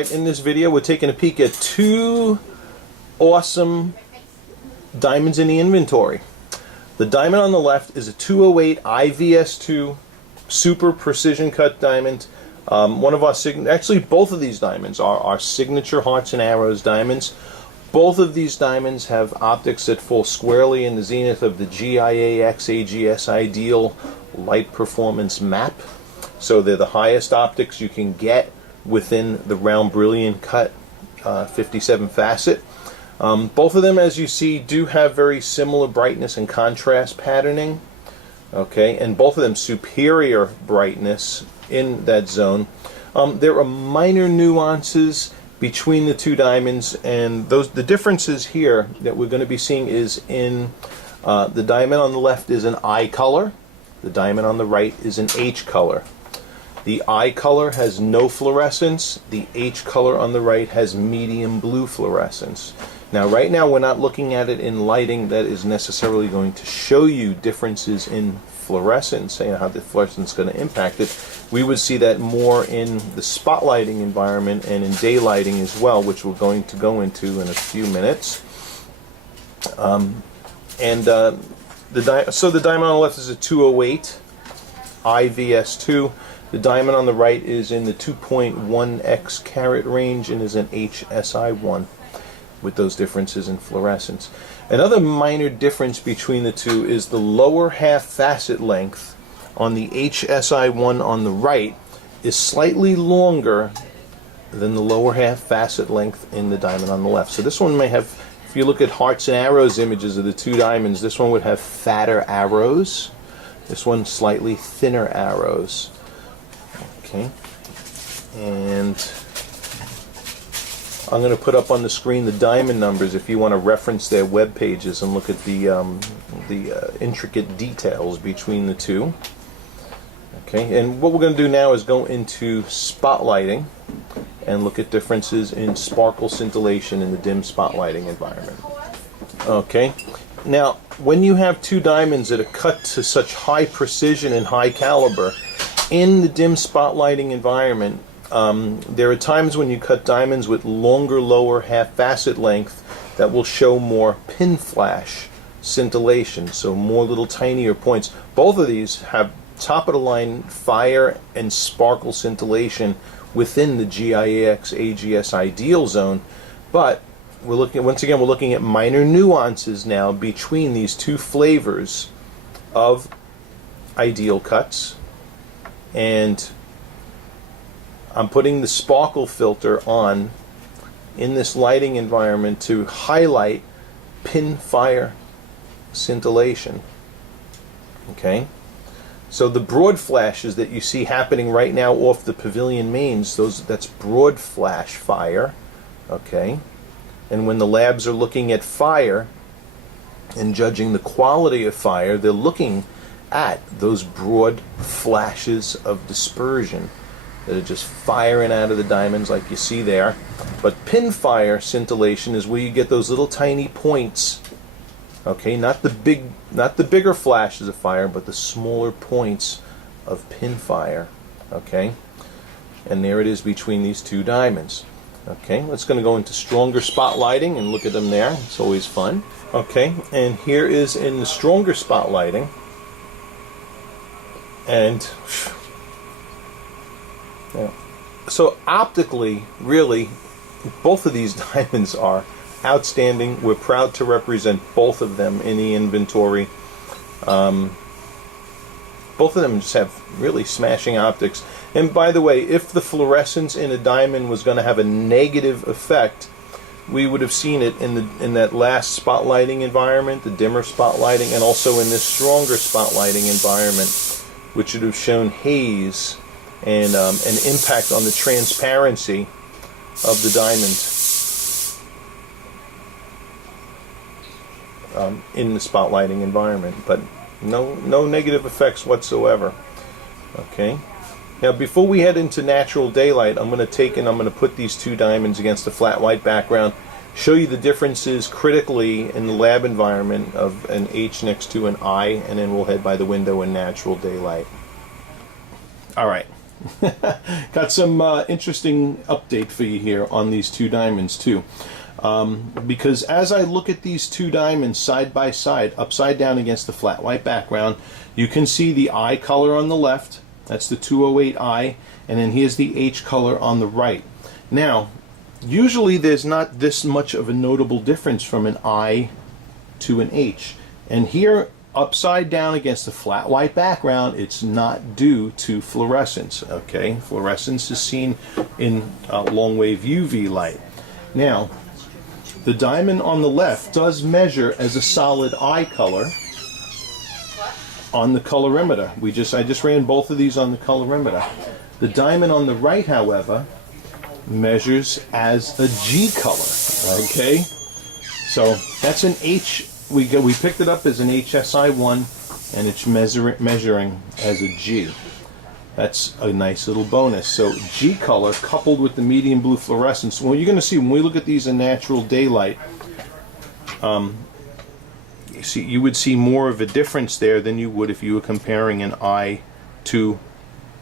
Alright, in this video we're taking a peek at two awesome diamonds in the inventory. The diamond on the left is a 208 IVS2 super precision cut diamond. One of our actually both of these diamonds are our signature hearts and arrows diamonds. Both of these diamonds have optics that fall squarely in the zenith of the GIAX AGS ideal light performance map. So they're the highest optics you can get within the round brilliant cut 57 facet. Both of them, as you see, do have very similar brightness and contrast patterning. Okay, and both of them superior brightness in that zone. There are minor nuances between the two diamonds, and the differences here that we're going to be seeing is in the diamond on the left is an I color, the diamond on the right is an H color. The I color has no fluorescence, the H color on the right has medium blue fluorescence. Now right now we're not looking at it in lighting that is necessarily going to show you differences in fluorescence, how the fluorescence is going to impact it. We would see that more in the spotlighting environment and in daylighting as well, which we're going to go into in a few minutes. So the diamond on the left is a 208 IVS2. The diamond on the right is in the 2.1x carat range and is an HSI1 with those differences in fluorescence. Another minor difference between the two is the lower half facet length on the HSI1 on the right is slightly longer than the lower half facet length in the diamond on the left. So this one may have, if you look at hearts and arrows images of the two diamonds, this one would have fatter arrows, this one slightly thinner arrows. Okay, and I'm going to put up on the screen the diamond numbers if you want to reference their web pages and look at the intricate details between the two. Okay, and what we're going to do now is go into spotlighting and look at differences in sparkle scintillation in the dim spotlighting environment. Okay, now when you have two diamonds that are cut to such high precision and high caliber in the dim spotlighting environment, there are times when you cut diamonds with longer lower half facet length that will show more pin flash scintillation, so more little tinier points. Both of these have top of the line fire and sparkle scintillation within the GIAX AGS ideal zone, but we're looking at minor nuances now between these two flavors of ideal cuts. And I'm putting the sparkle filter on in this lighting environment to highlight pin fire scintillation. Okay, so the broad flashes that you see happening right now off the pavilion mains, that's broad flash fire. Okay, and when the labs are looking at fire and judging the quality of fire, they're looking at those broad flashes of dispersion that are just firing out of the diamonds like you see there. But pin fire scintillation is where you get those little tiny points. Okay, not the bigger flashes of fire, but the smaller points of pin fire. Okay, and there it is between these two diamonds. Okay, let's going to go into stronger spotlighting and look at them there. It's always fun. Okay, and here is in the stronger spotlighting. And yeah. So optically, really, both of these diamonds are outstanding. We're proud to represent both of them in the inventory. Both of them just have really smashing optics. And by the way, if the fluorescence in a diamond was going to have a negative effect, we would have seen it in that last spotlighting environment, the dimmer spotlighting, and also in this stronger spotlighting environment, which would have shown haze and an impact on the transparency of the diamond in the spotlighting environment, but no negative effects whatsoever. Okay. Now before we head into natural daylight, I'm going to put these two diamonds against a flat white background, show you the differences critically in the lab environment of an H next to an I, and then we'll head by the window in natural daylight. Alright, Got some interesting update for you here on these two diamonds too. Because as I look at these two diamonds side by side, upside down against the flat white background, you can see the I color on the left, that's the 208I, and then here's the H color on the right. Now, usually there's not this much of a notable difference from an I to an H. And here, upside down against the flat white background, it's not due to fluorescence, okay? Fluorescence is seen in long wave UV light. Now, the diamond on the left does measure as a solid I color on the colorimeter. I just ran both of these on the colorimeter. The diamond on the right, however, measures as a G color, okay? So that's an H. We picked it up as an HSI1, and it's measuring as a G. That's a nice little bonus. So G color coupled with the medium blue fluorescence. Well, you're going to see when we look at these in natural daylight, you would see more of a difference there than you would if you were comparing an I to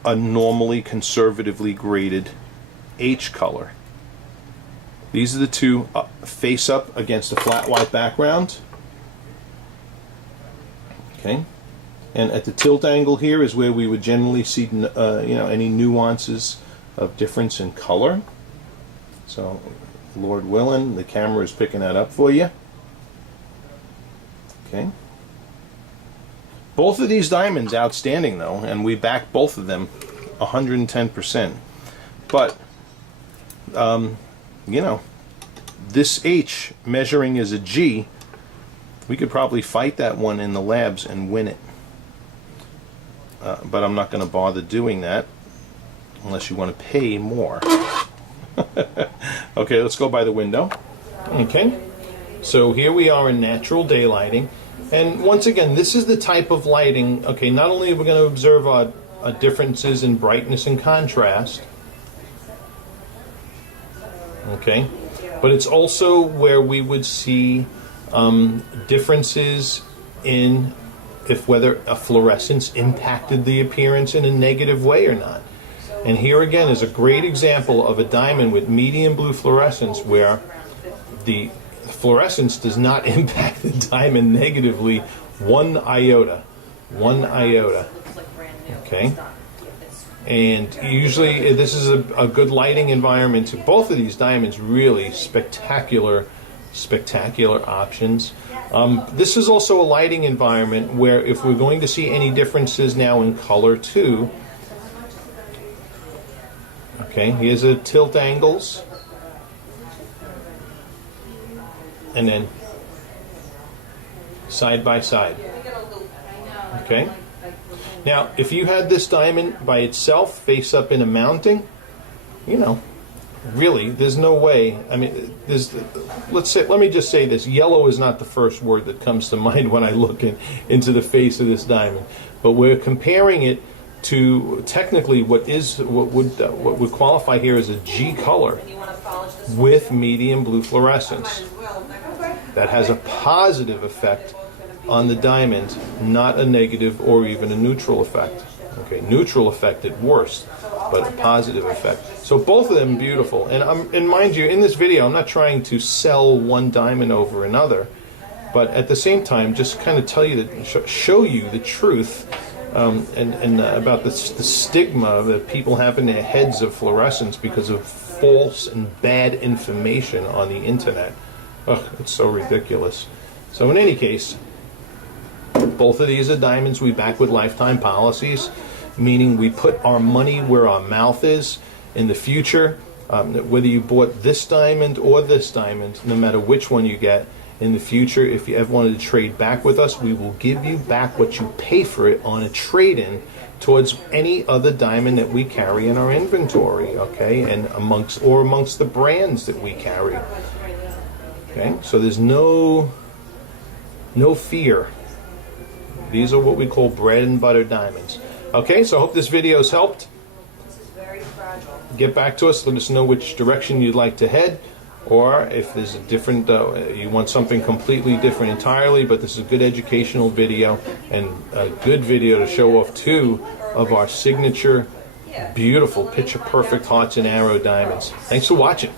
a normally conservatively graded H color. These are the two face up against a flat white background. Okay, and at the tilt angle here is where we would generally see any nuances of difference in color. So, Lord willing, the camera is picking that up for you. Okay. Both of these diamonds outstanding though, and we back both of them 110%. But this H measuring as a G, we could probably fight that one in the labs and win it. But I'm not going to bother doing that unless you want to pay more. Okay, let's go by the window. Okay, so here we are in natural daylighting. And once again, this is the type of lighting, okay, not only are we going to observe our differences in brightness and contrast, okay, but it's also where we would see differences in whether a fluorescence impacted the appearance in a negative way or not. And here again is a great example of a diamond with medium blue fluorescence where the fluorescence does not impact the diamond negatively one iota. Okay? And usually this is a good lighting environment. Both of these diamonds really spectacular options. This is also a lighting environment where if we're going to see any differences now in color too, okay, here's a tilt angles, and then side by side. Okay. Now, if you had this diamond by itself, face up in a mounting, really, there's no way. I mean, let me just say this: yellow is not the first word that comes to mind when I look into the face of this diamond. But we're comparing it to technically what would qualify here as a G color with medium blue fluorescence. That has a positive effect on the diamond, not a negative or even a neutral effect. Okay, neutral effect at worst, but a positive effect. So both of them beautiful. And mind you, in this video, I'm not trying to sell one diamond over another, but at the same time, just kind of tell you show you the truth and about the stigma that people have in their heads of fluorescence because of false and bad information on the internet. Ugh, it's so ridiculous. So in any case, both of these are diamonds we back with lifetime policies, meaning we put our money where our mouth is. In the future, whether you bought this diamond or this diamond, no matter which one you get, in the future, if you ever wanted to trade back with us, we will give you back what you pay for it on a trade-in towards any other diamond that we carry in our inventory, okay, and amongst the brands that we carry. Okay, so there's no fear. These are what we call bread and butter diamonds. Okay, so I hope this video has helped. Get back to us, let us know which direction you'd like to head, or if there's a different, you want something completely different entirely, but this is a good educational video and a good video to show off two of our signature Beautiful, picture perfect hearts and arrow diamonds. Thanks for watching.